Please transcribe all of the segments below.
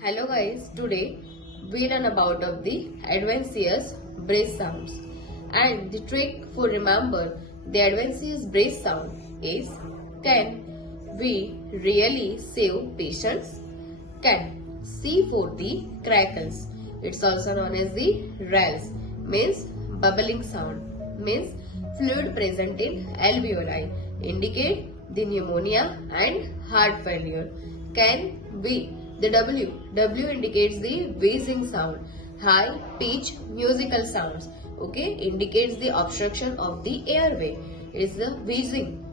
Hello guys, today we learn about of the Adventitious brace sounds, and the trick for remember the Adventitious brace sound is: can we really save patience? Can C for the crackles. It's also known as the rals, means bubbling sound, means fluid present in alveoli, indicate the pneumonia and heart failure. Can we, the W indicates the wheezing sound, high pitch musical sounds, okay, indicates the obstruction of the airway. Is the wheezing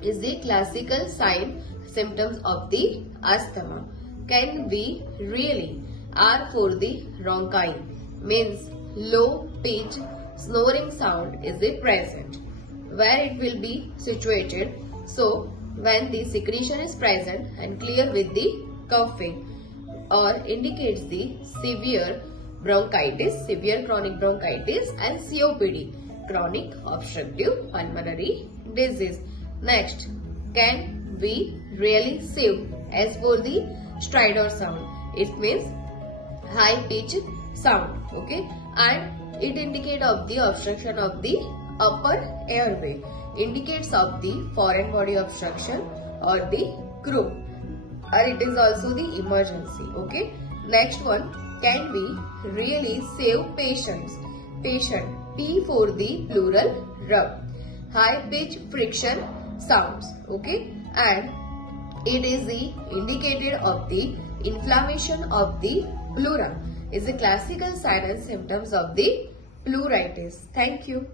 is the classical sign symptoms of the asthma. Can we really, R for the bronchi, means low pitch snoring sound is the present, where it will be situated. So when the secretion is present and clear with the coughing, or indicates the severe bronchitis, severe chronic bronchitis, and COPD, chronic obstructive pulmonary disease. Next, can we really save? As for the stridor sound, it means high pitch sound, okay, and it indicates of the obstruction of the upper airway, indicates of the foreign body obstruction or the croup, or it is also the emergency, okay. Next one, can we really save patients? Patient, P for the plural rub, high pitch friction sounds, okay, and it is the indicated of the inflammation of the pleura, is the classical sign and symptoms of the pleuritis. Thank you.